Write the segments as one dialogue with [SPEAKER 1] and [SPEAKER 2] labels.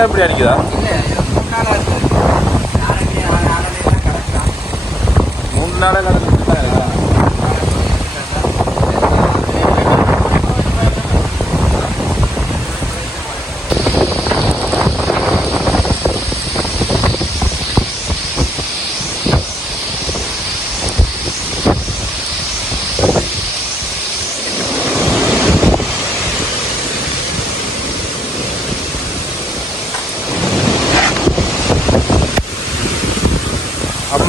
[SPEAKER 1] காத்தா இப்படி அடிக்குதா? மூணு நாளாக கடந்து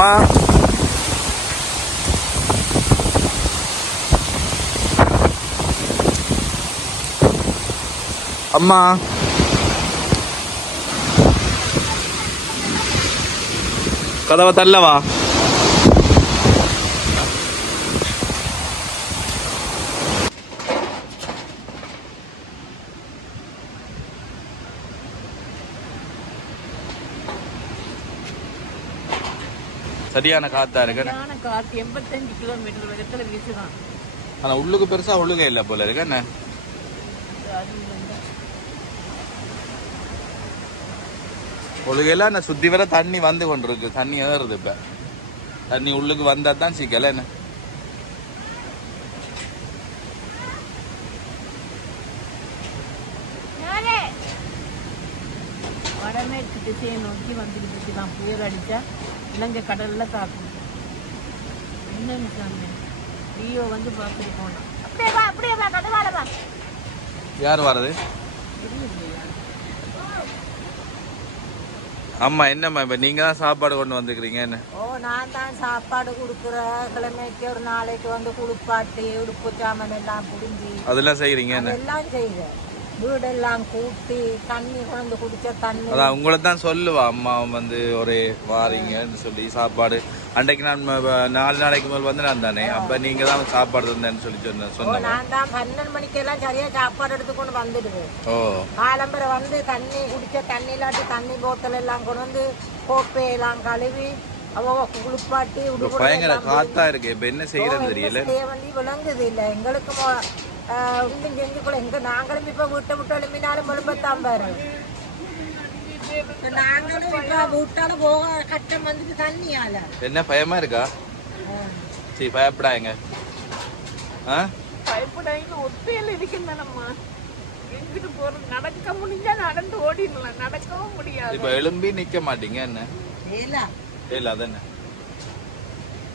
[SPEAKER 1] அம்மா. அம்மா. கதவை தள்ளவா? சரியான காத்தா இருக்கு
[SPEAKER 2] காத்து எண்பத்தஞ்சு கிலோமீட்டர் வேகத்துல வீசுதான்.
[SPEAKER 1] ஆனா உள்ளுக்கு பெருசா ஒழுங்க இல்ல போல இருக்கு என்ன? ஒழுகையில அந்த சுத்தி வர தண்ணி வந்து கொண்டிருக்கு. தண்ணி ஏறுது இப்ப. தண்ணி உள்ளுக்கு வந்தா தான் சிக்கல என்ன?
[SPEAKER 2] வடமேற்கு திசையை நோக்கி இருக்குதான். புயல் அடிச்சா இலங்கை கடல்ல தாக்கும். என்னன்னு சொன்னேன் ரியோ வந்து பார்த்துட்டு போனான் அப்படியே வா அப்படியே வா கடவால வா.
[SPEAKER 1] யார் வர்றது? ஆமா என்னம்மா இப்ப நீங்க தான் சாப்பாடு கொண்டு வந்துக்கிறீங்க என்ன?
[SPEAKER 2] ஓ நான் தான் சாப்பாடு கொடுக்குற. கிழமைக்கு ஒரு நாளைக்கு வந்து குளிப்பாட்டி உடுப்பு சாமான் எல்லாம் புடுங்கி
[SPEAKER 1] அதெல்லாம் செய்யறீங்க என்ன?
[SPEAKER 2] அதெல்லாம் செய்வேன். வீடெல்லாம் கூட்டி தண்ணி கொண்டு குடிச்ச தண்ணி.
[SPEAKER 1] அதான் உங்களை தான் சொல்லுவா அம்மா வந்து ஒரே வாரீங்கன்னு சொல்லி சாப்பாடு. அன்றைக்கு நான் நாலு நாளைக்கு முதல் வந்து நான் தானே அப்ப நீங்க தான் சாப்பாடு தந்தேன்னு சொல்லி சொன்ன சொன்னேன்
[SPEAKER 2] நான் தான் பன்னெண்டு மணிக்கெல்லாம் சரியா சாப்பாடு எடுத்துக்கொண்டு வந்துடுவேன்.
[SPEAKER 1] ஓ.
[SPEAKER 2] காலம்பரை வந்து தண்ணி குடிச்ச தண்ணி இல்லாட்டி தண்ணி போத்தல் எல்லாம் கொண்டு வந்து கோப்பையெல்லாம் கழுவி குளிப்பாட்டி
[SPEAKER 1] பயங்கர காத்தா இருக்கு இப்ப என்ன செய்யறது தெரியல?
[SPEAKER 2] விளங்குது இல்ல எங்களுக்கு செஞ்சுக்கொள்ள எங்க நாங்களும் இப்ப வீட்டை விட்டு எழுப்பினாலும் விளம்பத்தான் பாரு இப்ப நாங்களும் இப்ப வீட்டால போக கட்டம் வந்துட்டு தண்ணியால
[SPEAKER 1] என்ன பயமா இருக்கா சரி பயப்படாங்க
[SPEAKER 3] பயப்படாங்க ஒத்தையில இருக்கின்றனம்மா எங்கிட்டு போறது நடக்க முடிஞ்சா நடந்து ஓடிடலாம் நடக்கவும் முடியாது
[SPEAKER 1] இப்ப எழும்பி நிக்க மாட்டீங்க என்ன
[SPEAKER 2] இல்ல
[SPEAKER 1] இல்ல அதென்ன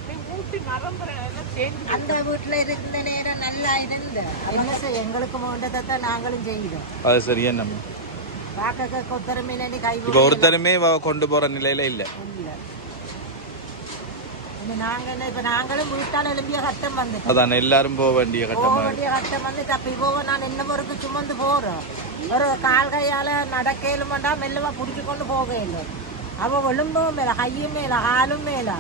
[SPEAKER 3] நீ மூட்டி நரம்புற எல்லாம் தேஞ்சு
[SPEAKER 2] அந்த வீட்டுல இருந்த நேரம் நல்லா இருந்த. எங்களுக்கு வேண்டதை தான் நாங்களும் செய்கிறோம்
[SPEAKER 1] அது சரியா நம்ம இப்ப ஒருத்தருமே கொண்டு போற நிலையில இல்ல. அதான் எல்லாரும் போக வேண்டிய கட்டமா
[SPEAKER 2] வேண்டிய கட்டம் வந்து தப்பி போக நான் என்ன பொறுக்கு சுமந்து போறோம். ஒரு கால் கையால நடக்கலும் வேண்டாம் மெல்லவா பிடிச்சு கொண்டு போக இல்லை அவ எலும்பும் மேல கையும் மேல காலும் மேல.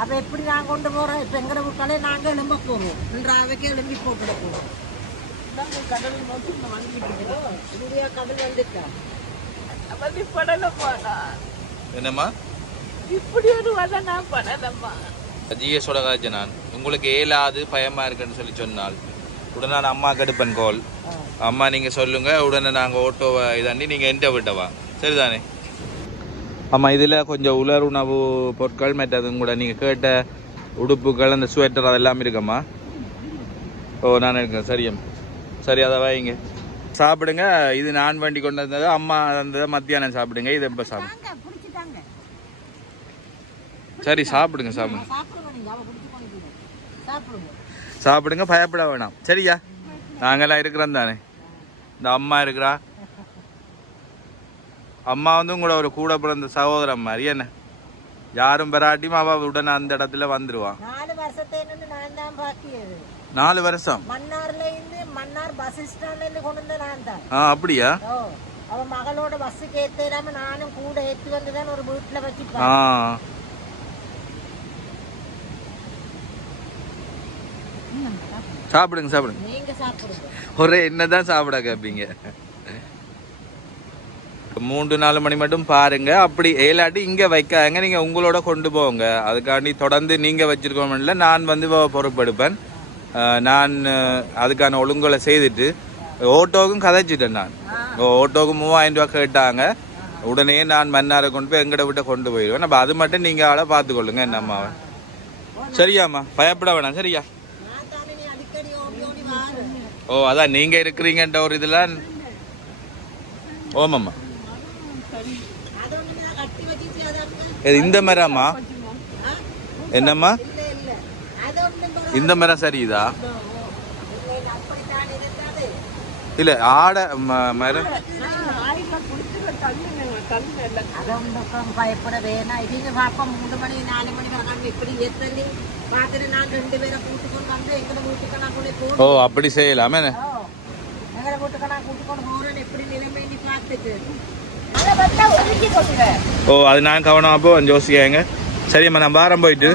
[SPEAKER 2] அப்ப எப்படி நான் கொண்டு போறோம் இப்ப எங்கட விட்டாலே நாங்க எலும்ப போறோம். இன்றாவைக்கு எலும்பி போட்டு
[SPEAKER 3] கடல் நோக்கி வந்துட்டு.
[SPEAKER 2] இந்தியா கடல்
[SPEAKER 3] நான்
[SPEAKER 1] என்னம்மா?
[SPEAKER 3] இப்படி ஒரு வதை நான் படலம்மா.
[SPEAKER 1] ஜிஎஸோட காய்ச்ச நான் உங்களுக்கு ஏலாது பயமா இருக்குன்னு சொல்லி சொன்னால். உடனே நான் அம்மா கடுப்பன் கோல். அம்மா நீங்க சொல்லுங்க. உடனே நாங்க ஓட்டோவை இதாண்டி நீங்க எந்த விட்டவா? சரிதானே? ஆமா இதுல கொஞ்சம் உலர் உணவு பொருட்கள் மற்றதும் கூட நீங்க கேட்ட உடுப்புகள் அந்த ஸ்வெட்டர் அதெல்லாம் இருக்கம்மா ஓ நான் இருக்கேன் சரியம் சரி அதை வைங்க சாப்பிடுங்க. இது நான் வண்டி கொண்டு வந்தது அம்மா அந்த மத்தியானம் சாப்பிடுங்க. இது எப்போ சாப்பிடுங்க சரி சாப்பிடுங்க சாப்பிடுங்க.
[SPEAKER 2] சாப்பிடுங்க
[SPEAKER 1] பயப்பட வேணாம். சரியா? நாங்கெல்லாம் இருக்கிறோம் தானே. இந்த அம்மா இருக்கிறா அம்மா வந்து உங்களோட ஒரு கூட பிறந்த சகோதரன் மாதிரி என்ன? யாரும் பெறாட்டியும் அவ உடனே அந்த இடத்துல வந்துருவான்
[SPEAKER 2] நாலு வருஷத்தை நின்று நான் தான் பாக்கியது.
[SPEAKER 1] நாலு வருஷம்?
[SPEAKER 2] மன்னார்ல இருந்து மன்னார் பஸ் ஸ்டாண்ட்ல இருந்து கொண்டு வந்து நான் தான்.
[SPEAKER 1] ஆ அப்படியா?
[SPEAKER 2] அவ மகளோட பஸ்ஸுக்கு ஏத்தாம நானும் கூட ஏற்றி வந்து தான் ஒரு வீட்டுல வச்சு
[SPEAKER 1] ஆ. சாப்பிடுங்க சாப்பிடுங்க.
[SPEAKER 2] நீங்க சாப்பிடுங்க.
[SPEAKER 1] ஒரே என்னதான் சாப்பிட கேட்பீங்க மூன்று நாலு மணி மட்டும் பாருங்க. அப்படி ஏலாட்டி இங்க வைக்காங்க நீங்க உங்களோட கொண்டு போங்க. அதுக்காண்டி தொடர்ந்து நீங்க வச்சிருக்கோம்ல. நான் வந்து பொறுப்பெடுப்பேன். நான் அதுக்கான ஒழுங்குகளை செய்துட்டு ஓட்டோவுக்கும் கதைச்சிட்டேன் நான். ஓட்டோவுக்கு மூவாயிரம் ரூபாய் கேட்டாங்க. உடனே நான் மன்னாரை கொண்டு போய் எங்கட விட்ட கொண்டு போயிடுவேன். அப்ப அது மட்டும் நீங்க ஆளை பார்த்துக்கொள்ளுங்க என்ன அம்மாவை. சரியாம்மா பயப்பட வேணாம். சரியா? ஓ அதான் நீங்க இருக்கிறீங்கன்ற ஒரு இதெல்லாம் ஓமாம்மா. இந்த
[SPEAKER 2] மரமா
[SPEAKER 1] என்னம்மா? இந்த மரம் சரிதா இல்ல ஆட மரம்?
[SPEAKER 2] பயப்பட வேணாம் இதுங்க பாப்பா மணி நாலு மணி வராங்க இப்படி
[SPEAKER 1] ஓ அப்படி செய்யலாமே
[SPEAKER 2] எங்களை கூட்டு
[SPEAKER 3] போறேன் எப்படி நிலைமை பார்த்துட்டு.
[SPEAKER 1] ஓ அது நான் கவனம். அப்போ யோசிக்காங்க சரிம்மா நான் பாரம் போயிட்டு.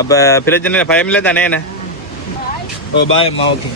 [SPEAKER 1] அப்போ பிரச்சனை இல்லை. பயமில்லை தானே என்ன? ஓ பாய் அம்மா. ஓகே